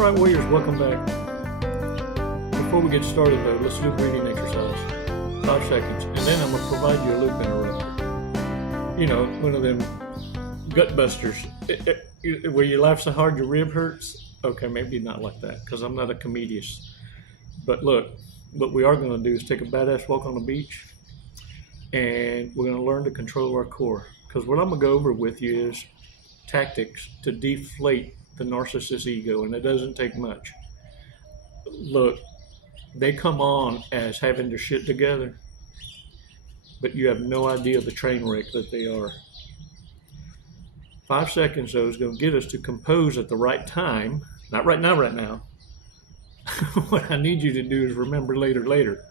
right, Warriors, welcome back. Before we get started, though, let's do a breathing exercise. 5 seconds, and then I'm going to provide you a loop interrupter. You know, one of them gut busters, where you laugh so hard your rib hurts. Okay, maybe not like that, because I'm not a comedian. But look, what we are going to do is take a badass walk on the beach, and we're going to learn to control our core. Because what I'm going to go over with you is tactics to deflate the narcissist ego, and it doesn't take much. Look, they come on as having their shit together, but you have no idea the train wreck that they are. 5 seconds, though, is going to get us to compose at the right time. Not right now, right now. What I need you to do is remember later,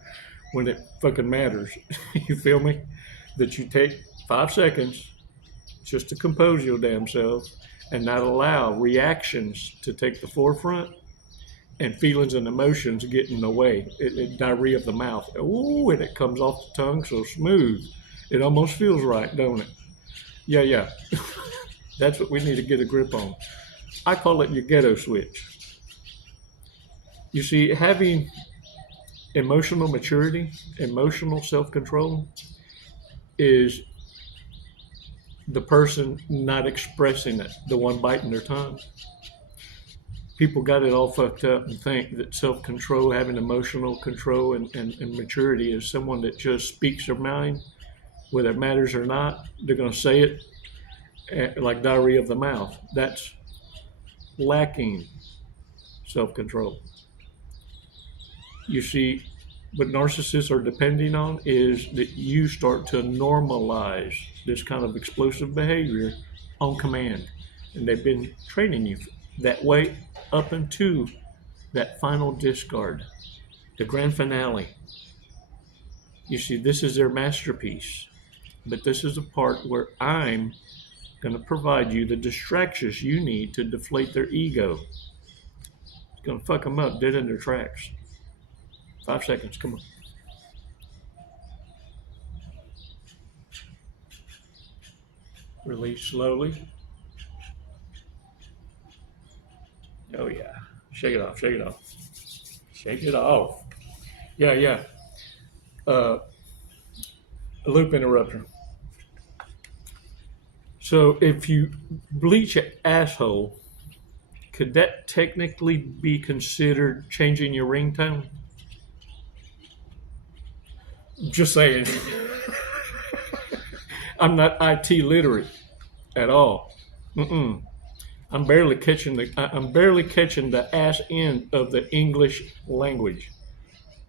when it fucking matters. You feel me? That you take 5 seconds just to compose your damn self and not allow reactions to take the forefront and feelings and emotions get in the way. Diarrhea of the mouth. Ooh, and it comes off the tongue so smooth. It almost feels right, don't it? Yeah. That's what we need to get a grip on. I call it your ghetto switch. You see, having emotional maturity, emotional self-control is the person not expressing it, the one biting their tongue. People got it all fucked up and think that self-control, having emotional control and maturity is someone that just speaks their mind, whether it matters or not. They're going to say it like diarrhea of the mouth. That's lacking self-control. You see, what narcissists are depending on is that you start to normalize this kind of explosive behavior on command. And they've been training you that way up into that final discard, the grand finale. You see, this is their masterpiece. But this is a part where I'm going to provide you the distractions you need to deflate their ego. It's going to fuck them up dead in their tracks. 5 seconds, come on. Release slowly. Oh yeah, shake it off. Shake it off. Yeah. A loop interrupter. So if you bleach an asshole, could that technically be considered changing your ringtone? Just saying. I'm not IT literate at all. I'm barely catching the ass end of the English language,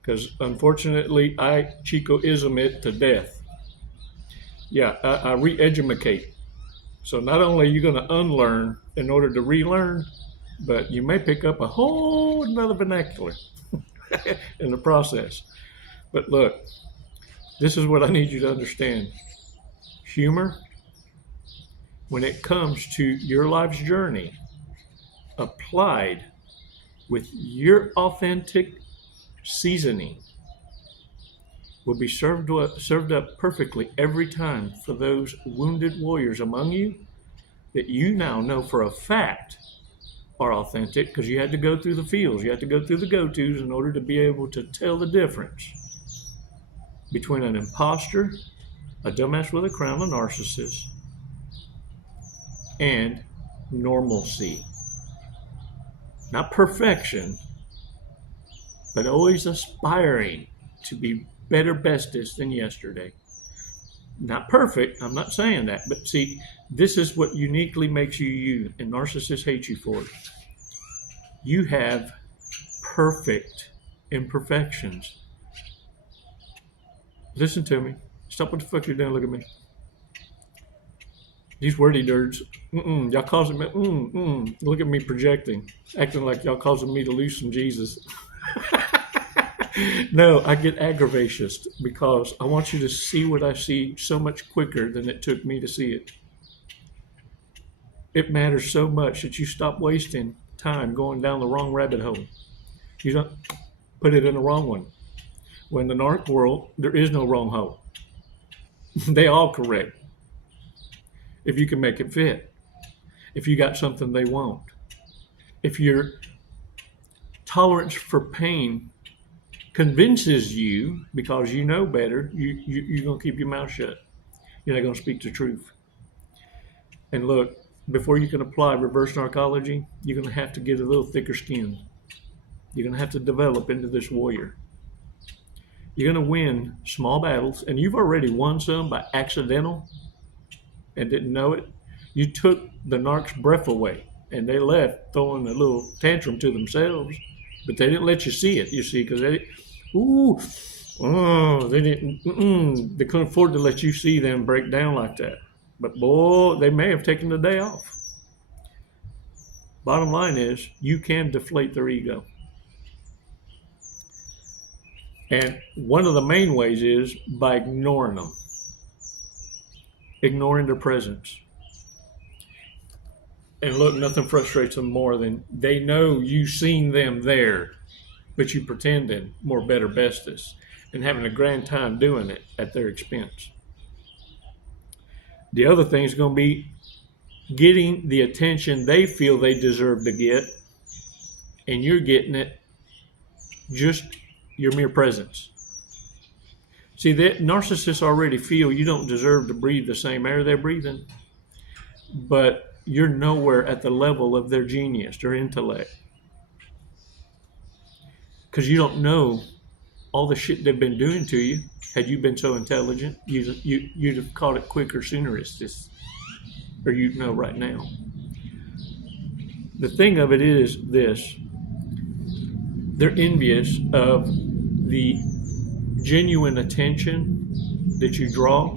because unfortunately I Chicoism it to death. Yeah, I re-educate. So not only are you going to unlearn in order to relearn, but you may pick up a whole another vernacular in the process. But look, this is what I need you to understand. Humor, when it comes to your life's journey, applied with your authentic seasoning, will be served up perfectly every time for those wounded warriors among you that you now know for a fact are authentic, because you had to go through the fields, you had to go through the go-tos in order to be able to tell the difference between an imposter, a dumbass with a crown, a narcissist, and normalcy. Not perfection, but always aspiring to be better bestest than yesterday. Not perfect, I'm not saying that, but see, this is what uniquely makes you you, and narcissists hate you for it. You have perfect imperfections. Listen to me. Stop what the fuck you're doing. Look at me. These wordy nerds. Y'all causing me. Look at me projecting, acting like y'all causing me to lose some Jesus. No, I get aggravacious because I want you to see what I see so much quicker than it took me to see it. It matters so much that you stop wasting time going down the wrong rabbit hole. You don't put it in the wrong one. When in the narc world, there is no wrong hole. They all correct. If you can make it fit. If you got something they want. If you're tolerance for pain convinces you, because you know better, you're going to keep your mouth shut. You're not going to speak the truth. And look, before you can apply reverse narcology, you're going to have to get a little thicker skin. You're going to have to develop into this warrior. You're going to win small battles, and you've already won some by accidental and didn't know it. You took the narc's breath away, and they left throwing a little tantrum to themselves, but they didn't let you see it, you see, because they couldn't afford to let you see them break down like that. But boy, they may have taken the day off. Bottom line is, you can deflate their ego. And one of the main ways is by ignoring them, ignoring their presence. And look, nothing frustrates them more than they know you've seen them there, but you pretended more, better, bestest, and having a grand time doing it at their expense. The other thing is going to be getting the attention they feel they deserve to get, and you're getting it just your mere presence. See, that narcissists already feel you don't deserve to breathe the same air they're breathing, but you're nowhere at the level of their genius, their intellect. Because you don't know all the shit they've been doing to you. Had you been so intelligent, you'd have caught it quicker, sooner, or you'd know right now. The thing of it is this: they're envious of the genuine attention that you draw,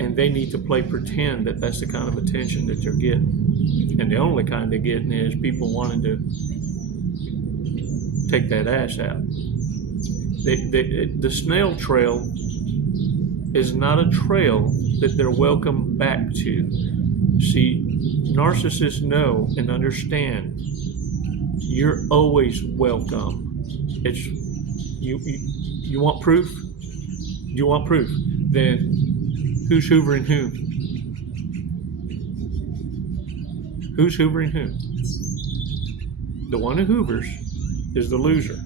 and they need to play pretend that that's the kind of attention that they're getting. And the only kind they're getting is people wanting to take that ass out. The snail trail is not a trail that they're welcome back to. See, narcissists know and understand you're always welcome. It's you want proof? You want proof? Then who's hoovering who? Who's hoovering who? The one who hoovers is the loser.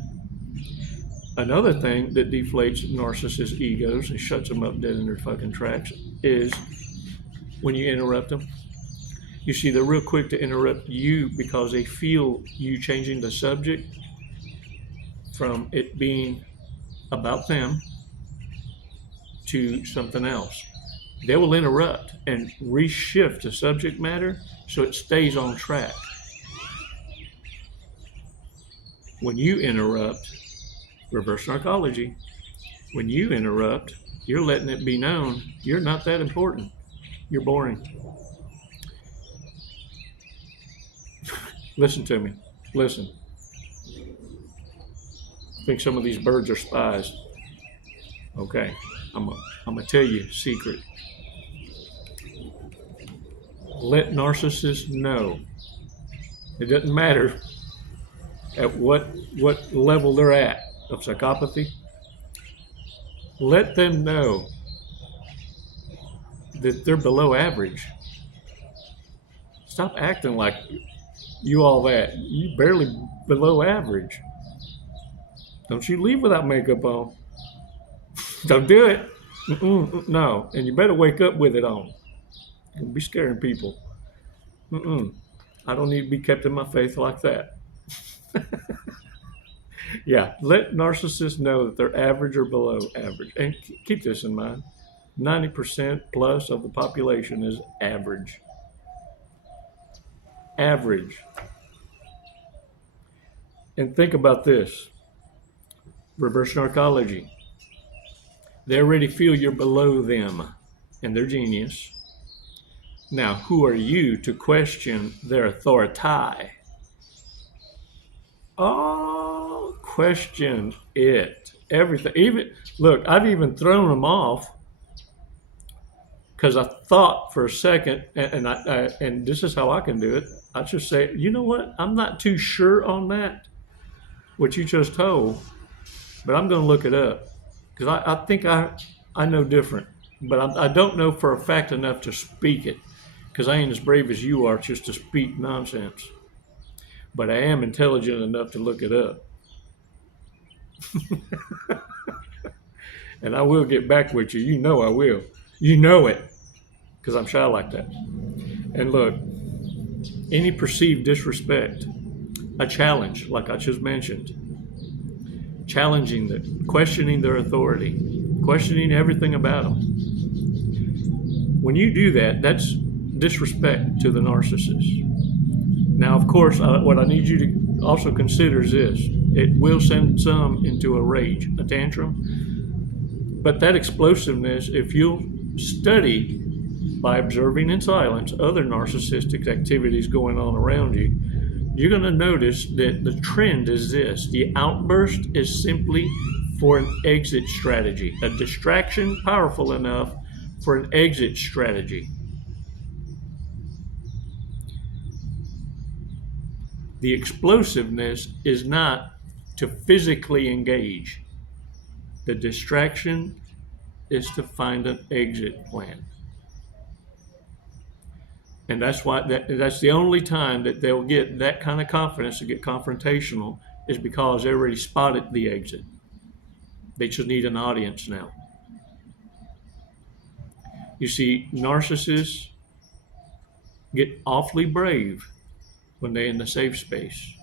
Another thing that deflates narcissists' egos and shuts them up dead in their fucking tracks is when you interrupt them. You see, they're real quick to interrupt you because they feel you changing the subject from it being about them to something else. They will interrupt and reshift the subject matter so it stays on track. When you interrupt, reverse narcology, when you interrupt, you're letting it be known you're not that important. You're boring. Listen to me. Listen. I think some of these birds are spies. Okay, I'm gonna tell you a secret. Let narcissists know. It doesn't matter at what level they're at of psychopathy. Let them know that they're below average. Stop acting like you all that. You barely below average. Don't you leave without makeup on. Don't do it. No. And you better wake up with it on. Don't be scaring people. I don't need to be kept in my faith like that. Yeah, let narcissists know that they're average or below average. And keep this in mind. 90% plus of the population is average. Average. And think about this. Reverse narcology. They already feel you're below them and their genius. Now, who are you to question their authority? Oh, question it. Everything. Even look, I've even thrown them off because I thought for a second, and this is how I can do it. I just say, you know what? I'm not too sure on that, what you just told, but I'm going to look it up because I think I know different, but I don't know for a fact enough to speak it because I ain't as brave as you are just to speak nonsense. but I am intelligent enough to look it up. And I will get back with you. You know I will. You know it, because I'm shy like that. And look, any perceived disrespect, a challenge, like I just mentioned, challenging them, questioning their authority, questioning everything about them. When you do that, that's disrespect to the narcissist. Now, of course, what I need you to also consider is this. It will send some into a rage, a tantrum. But that explosiveness, if you'll study by observing in silence other narcissistic activities going on around you, you're going to notice that the trend is this. The outburst is simply for an exit strategy, a distraction powerful enough for an exit strategy. The explosiveness is not to physically engage. The distraction is to find an exit plan. And that's why that's the only time that they'll get that kind of confidence to get confrontational, is because they already spotted the exit. They just need an audience now. You see, narcissists get awfully brave when they're in the safe space.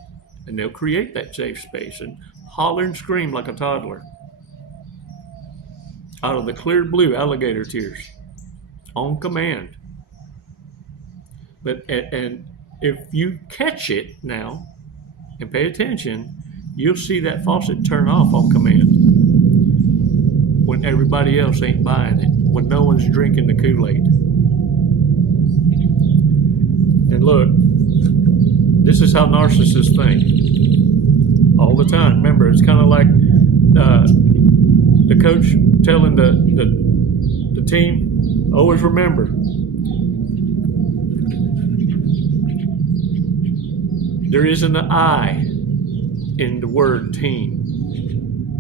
And they'll create that safe space and holler and scream like a toddler out of the clear blue alligator tears on command. But and if you catch it now and pay attention, you'll see that faucet turn off on command when everybody else ain't buying it, when no one's drinking the Kool-Aid. And look, this is how narcissists think all the time. Remember, it's kind of like the coach telling the team, always remember, there isn't an I in the word team.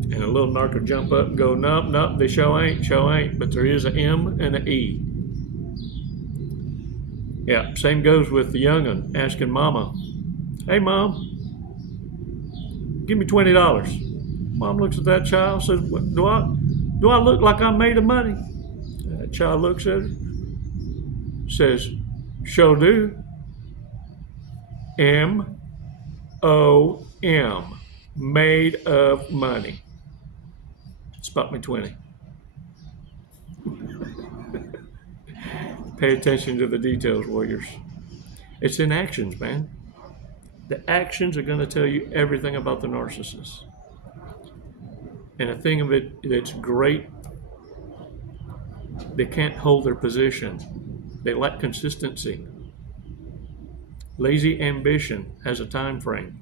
And a little narc will jump up and go, nope, they sure ain't. But there is an M and an E. Yeah, same goes with the young'un asking mama, hey, Mom, give me $20. Mom looks at that child, says, do I look like I'm made of money? That child looks at her, says, sure do. M-O-M, made of money. Spot me 20. Pay attention to the details, warriors. It's in actions, man. The actions are going to tell you everything about the narcissist. And a thing of it that's great, they can't hold their position. They lack consistency. Lazy ambition has a time frame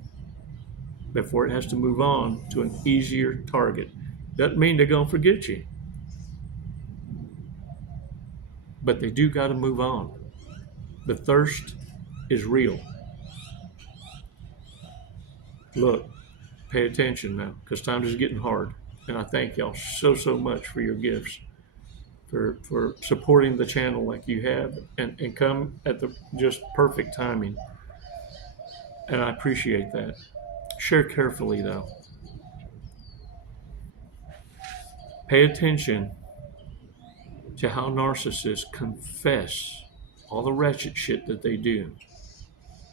before it has to move on to an easier target. Doesn't mean they're going to forget you. But they do got to move on. The thirst is real. Look, pay attention now, because times is getting hard. And I thank y'all so much for your gifts, for supporting the channel like you have, and come at the just perfect timing. And I appreciate that. Share carefully, though. Pay attention to how narcissists confess all the wretched shit that they do,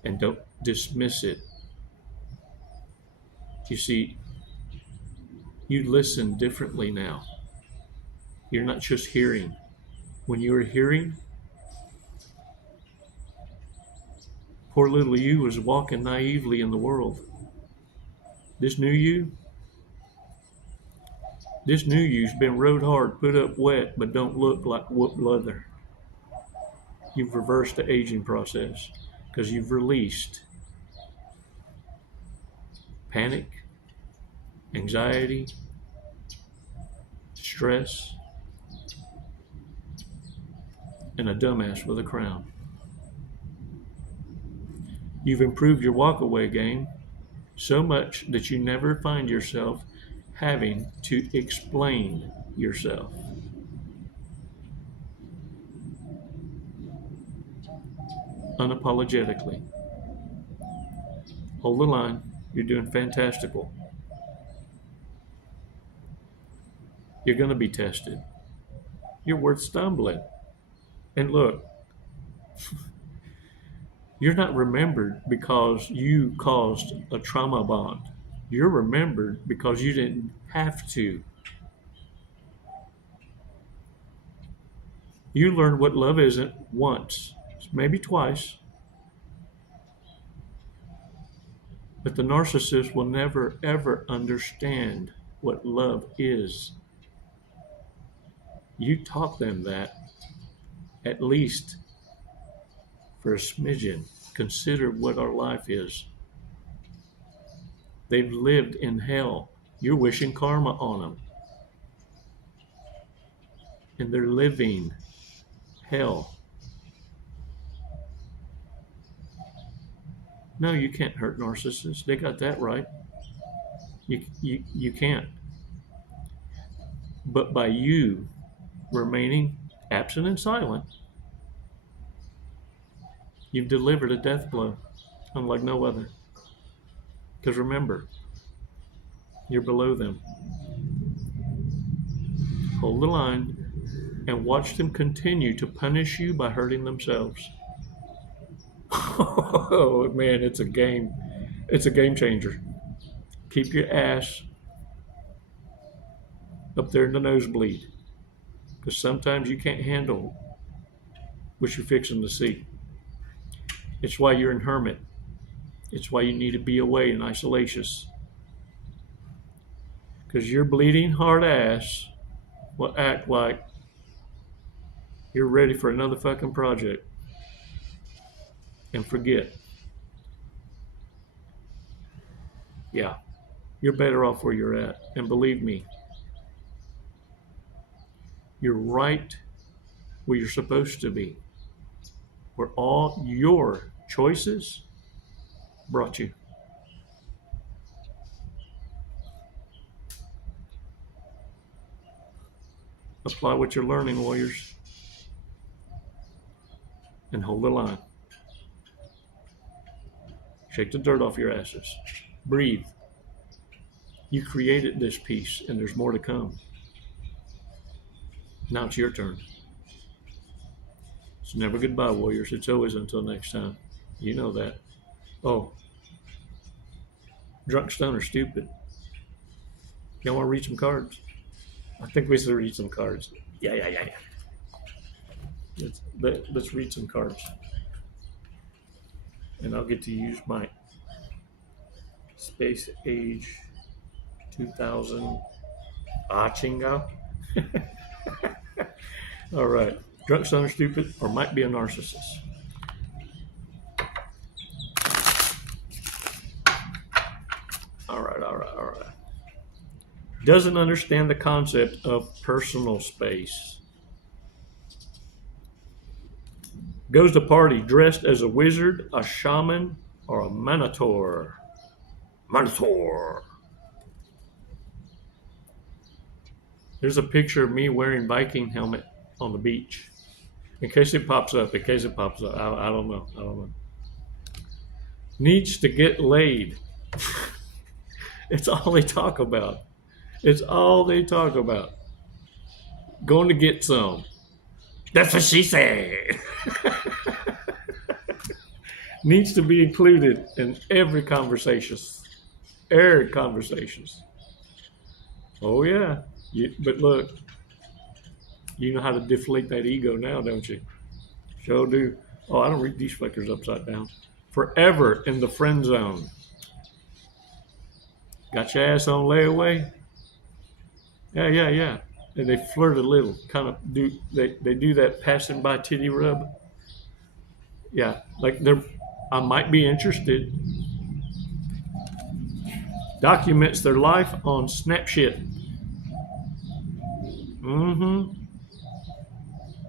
and don't dismiss it. You see, you listen differently now. You're not just hearing. When you were hearing, poor little you was walking naively in the world. This new you's been rode hard, put up wet, but don't look like whooped leather. You've reversed the aging process because you've released panic, anxiety, stress, and a dumbass with a crown. You've improved your walk-away game so much that you never find yourself having to explain yourself. Unapologetically. Hold the line. You're doing fantastical. You're going to be tested. You're worth stumbling. And look, you're not remembered because you caused a trauma bond. You're remembered because you didn't have to. You learned what love isn't once, maybe twice. But the narcissist will never, ever understand what love is. You taught them that, at least for a smidgen. Consider what our life is. They've lived in hell. You're wishing karma on them. And they're living hell. No, you can't hurt narcissists. They got that right. You can't. But by you remaining absent and silent, you've delivered a death blow unlike no other. Because remember, you're below them. Hold the line and watch them continue to punish you by hurting themselves. Oh man, it's a game. It's a game changer. Keep your ass up there in the nosebleed, because sometimes you can't handle what you're fixing to see. It's why you're in hermit. It's why you need to be away in isolation, because your bleeding hard ass will act like you're ready for another fucking project and forget. Yeah, you're better off where you're at. And believe me, you're right where you're supposed to be, where all your choices brought you. Apply what you're learning, warriors, and hold the line. Shake the dirt off your asses. Breathe. You created this piece, and there's more to come. Now it's your turn. It's never goodbye, warriors. It's always until next time. You know that. Oh, drunk, stoned, or stupid. Y'all want to read some cards? I think we should read some cards. Yeah. Let's read some cards. And I'll get to use my Space Age 2000 Chinga. All right. Drunk, stoned, or stupid, or might be a narcissist. All right. Doesn't understand the concept of personal space. Goes to party dressed as a wizard, a shaman, or a minotaur. There's a picture of me wearing Viking helmet on the beach. In case it pops up. I don't know. Needs to get laid. It's all they talk about. Going to get some. That's what she said. Needs to be included in every conversation. Oh yeah. But look, you know how to deflate that ego now, don't you? Sure do. Oh, I don't read these fuckers upside down. Forever in the friend zone. Got your ass on layaway? Yeah. And they flirt a little, kind of they do that passing by titty rub. Yeah, like I might be interested. Documents their life on Snapchat.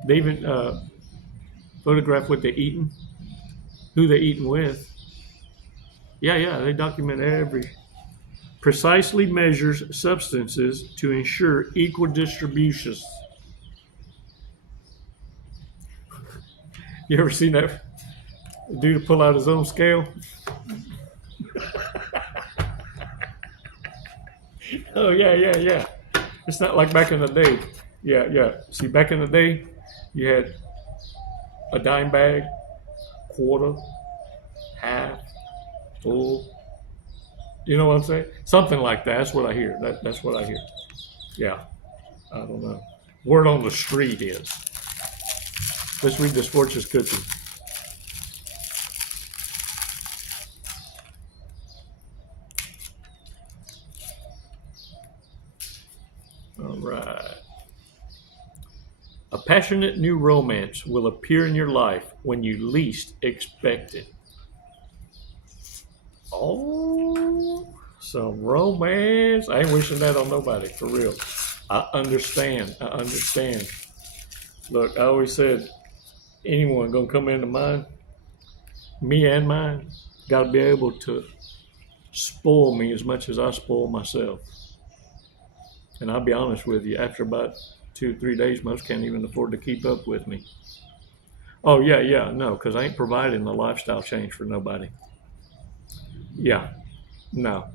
They even photograph what they're eating, who they're eating with. Yeah, they document every. Precisely measures substances to ensure equal distributions. You ever seen that dude pull out his own scale? Oh, yeah, yeah, yeah. It's not like back in the day. Yeah, yeah. See, back in the day, you had a dime bag, quarter, half, full. You know what I'm saying? Something like that. That's what I hear. That's what I hear. Yeah, I don't know. Word on the street is. Let's read this Fortune's cooking. All right. A passionate new romance will appear in your life when you least expect it. Oh, some romance. I ain't wishing that on nobody, for real. I understand. I understand. Look, I always said, anyone gonna come into mine, me and mine, gotta be able to spoil me as much as I spoil myself. And I'll be honest with you, after about 2 or 3 days, most can't even afford to keep up with me. Oh, yeah, yeah, no, because I ain't providing the lifestyle change for nobody. Yeah, no.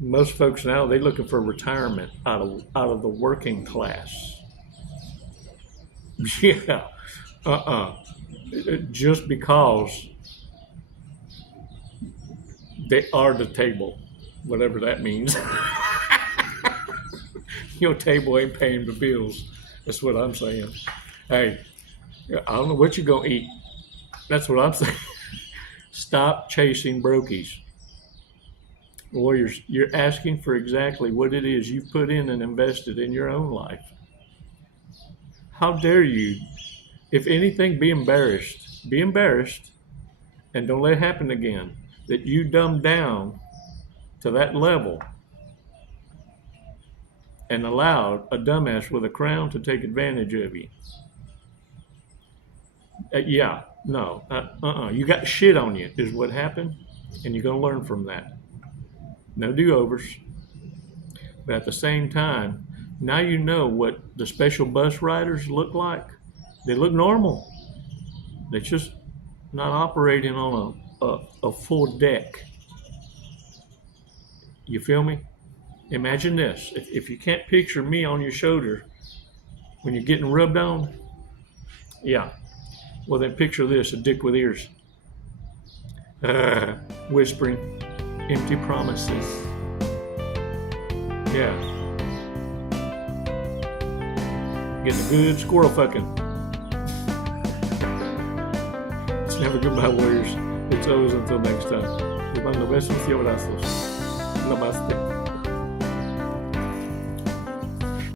Most folks now, they looking for retirement out of the working class. Yeah, uh-uh. Just because they are the table, whatever that means. Your table ain't paying the bills. That's what I'm saying. Hey, I don't know what you're going to eat. That's what I'm saying. Stop chasing brokies. Warriors, you're asking for exactly what it is you put in and invested in your own life. How dare you, if anything, be embarrassed. Be embarrassed, and don't let it happen again, that you dumb down to that level and allowed a dumbass with a crown to take advantage of you. Yeah, no, you got shit on you is what happened, and you're going to learn from that. No do-overs. But at the same time, now you know what the special bus riders look like. They look normal. They're just not operating on a full deck. You feel me? Imagine this. If you can't picture me on your shoulder when you're getting rubbed on, yeah. Well, then picture this, a dick with ears. Whispering empty promises. Yeah. Getting a good squirrel fucking. It's never goodbye, warriors. It's always until next time. Les mando besos y abrazos. Namaste.